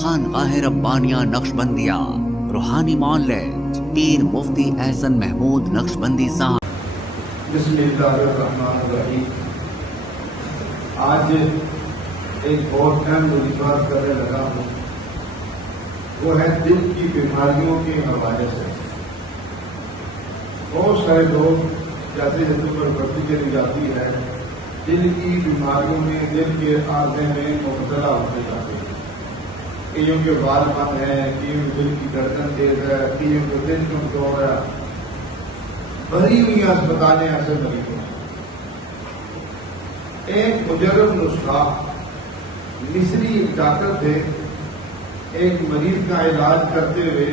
خانقاہ ربانیہ نقشبندیہ روحانی معالج پیر مفتی احسن محمود نقشبندی صاحب۔ بسم اللہ الرحمن الرحیم۔ آج ایک بہت اہم وظیفہ کرنے لگا ہوں، وہ ہے دل کی بیماریوں کے حوالے سے۔ بہت سارے لوگ جیسے جیسے پر بڑھتی چلی جاتی ہے، دل کی بیماریوں میں، دل کے عارضے میں مبتلا ہوتے جاتے ہیں۔ کئیوں کے بال بند ہیں، کئیوں کے دل کی دھڑکن تیز ہے، کئیوں کے دل کمزور ہے، بھری ہوئی اسپتالیں ایسے مریضوں ہیں۔ ایک مجرب نسخہ مصری ایک ڈاکٹر تھے، ایک مریض کا علاج کرتے ہوئے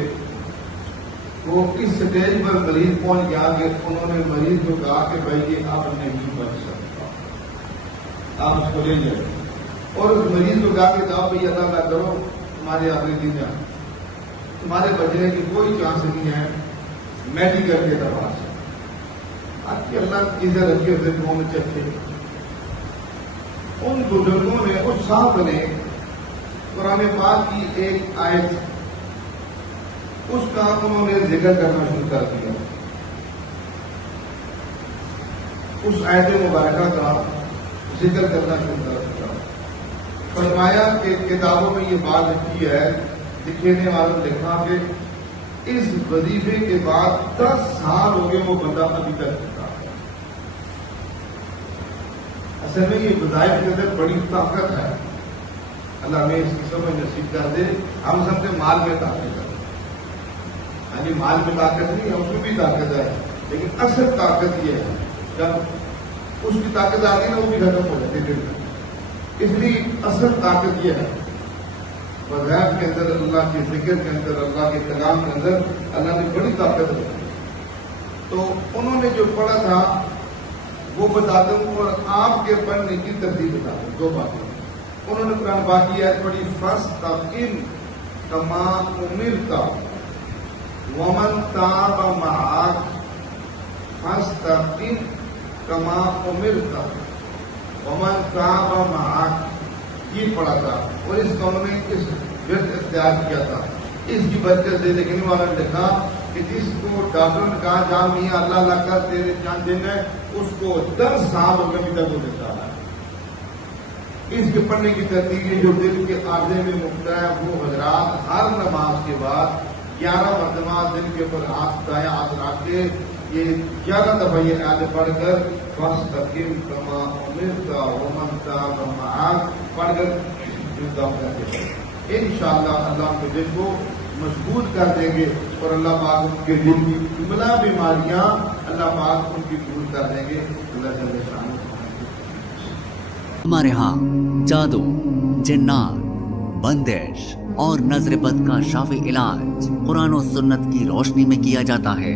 وہ اس سٹیج پر مریض پہنچ گیا کہ انہوں نے مریض کو کہا کہ بھائی یہ اب نہیں بچ سکتا، آپ اس کو لے جائیں، اور اس مریض کو کہا کہ جاؤ بھائی اللہ نہ کرو تمہارے آخری دن جائیں، تمہارے بچنے کی کوئی چانس نہیں ہے میڈیکل کے اعتبار سے۔ آج کی اللہ چیزیں رکھی ہوتے کون چاہتے۔ ان بزرگوں نے، اس صاحب نے قرآن پاک کی ایک آیت، اس کا انہوں نے ذکر کرنا شروع کر دیا۔ اس آیت مبارکہ کا ذکر کرنا شروع کر دیا۔ فرمایا کہ کتابوں میں یہ بات لکھی ہے، لکھنے والوں نے لکھا کہ اس وظیفے کے بعد 10 سال ہو گئے وہ بندہ ابھی تک چکا ہے۔ اصل میں یہ وظائف کے اندر بڑی طاقت ہے، اللہ نے اس کی سمجھ نصیب کر دے۔ ہم سمجھتے مال میں طاقت ہے، یعنی مال میں طاقت نہیں ہے، اس میں بھی طاقت ہے، لیکن اصل طاقت یہ ہے جب اس کی طاقت آ گئی نا وہ بھی ختم ہو جاتی ہے۔ اس لیے اصل طاقت یہ ہے وظائف کے اندر، اللہ کے ذکر کے اندر، اللہ کے کلام کے اندر اللہ نے بڑی طاقت رکھی۔ تو انہوں نے جو پڑھا تھا وہ بتا دوں اور آپ کے پڑھنے کی ترتیب بتا دوں، 2 باتیں۔ انہوں نے قرآن پاک کی آیت پڑھی، فَاسْتَقِمْ كَمَا أُمِرْتَ وَمَنْ تَابَ مَعَكَ فَاسْتَقِمْ كَمَا أُمِرْتَ وَمَنْ تَابَ مَعَكَ، یہ پڑھا تھا، اور اس کو انہوں نے اس ورد اختیار کیا تھا۔ اس کی برکت سے لکھنے والا نے لکھا کہ جس کو ڈاکٹر نے کہا جا میاں اللہ اللہ کر تیرے جان دن ہے، اس کو 10 سال ہو گئے ابھی تک وہ دیتا ہے۔ اس کے پڑھنے کی ترتیب جو دل کے عارضے میں مبتلا ہے وہ حضرات ہر نماز کے بعد 11 مرتبہ دل کے اوپر ہاتھ، دایاں ہاتھ رکھ کے یہ 11 دفعہ یہ آیت پڑھ کر فَاسْتَقِمْ كَمَا أُمِرْتَ وَمَنْ تَابَ مَعَكَ پڑھ کر دعا کرتے ہیں۔ انشاءاللہ اللہ کے دل کو مضبوط کر دیں گے، اور اللہ پاک ان کے دل کی جملہ بیماریاں اللہ پاک ان کی دور کر دیں گے۔ اللہ جل شانہ۔ ہمارے ہاں جادو، جنات، بندش اور نظر بد کا شافی علاج قرآن و سنت کی روشنی میں کیا جاتا ہے۔